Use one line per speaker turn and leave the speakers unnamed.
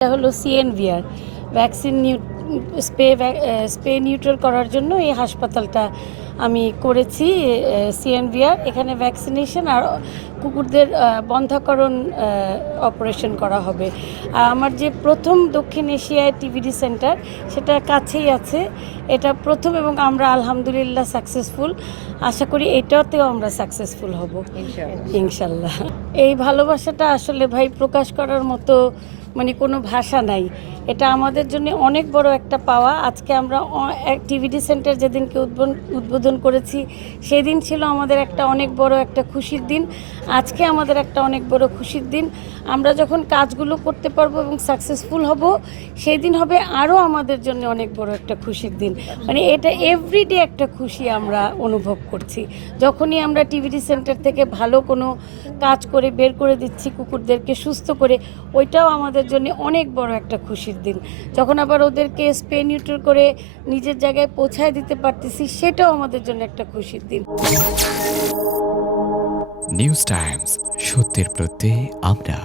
এটা হলো CNVR vaccine new spay spay neutral করার জন্য এই হাসপাতালটা আমি করেছি সিএনভিআর। এখানে ভ্যাকসিনেশন আর কুকুরদের বন্ধাকরণ অপারেশন করা হবে। আর আমার যে প্রথম দক্ষিণ এশিয়ায় টিভিডি সেন্টার সেটা কাছেই আছে। এটা প্রথম এবং আমরা আলহামদুলিল্লাহ সাকসেসফুল আশা করি এটাতেও আমরা সাকসেসফুল হব। ইনশাল্লাহ এই ভালোবাসাটা আসলে ভাই প্রকাশ করার মতো মানে কোনো ভাষা নাই। এটা আমাদের জন্য অনেক বড় একটা পাওয়া। আজকে আমরা টিভিডি সেন্টার যেদিনকে উদ্বোধন উদ্বোধন করেছি, সেদিন ছিল আমাদের একটা অনেক বড় একটা খুশির দিন। আজকে আমাদের একটা অনেক বড় খুশির দিন। আমরা যখন কাজগুলো করতে পারব এবং সাকসেসফুল হব সেই দিন হবে আরও আমাদের জন্য অনেক বড় একটা খুশির দিন। মানে এটা এভরিডে একটা খুশি আমরা অনুভব করছি। যখনই আমরা টিভিডি সেন্টার থেকে ভালো কোনো কাজ করে বের করে দিচ্ছি কুকুরদেরকে সুস্থ করে, ওইটাও আমাদের জন্য অনেক বড় একটা খুশির দিন। যখন আবার ওদেরকে স্পে নিউট্রাল করে নিজের জায়গায় পৌঁছায় দিতে পারতেছি, সেটাও আমাদের জন্য একটা খুশির দিন।
নিউজ টাইমস সত্যের প্রত্যয়ে আমরা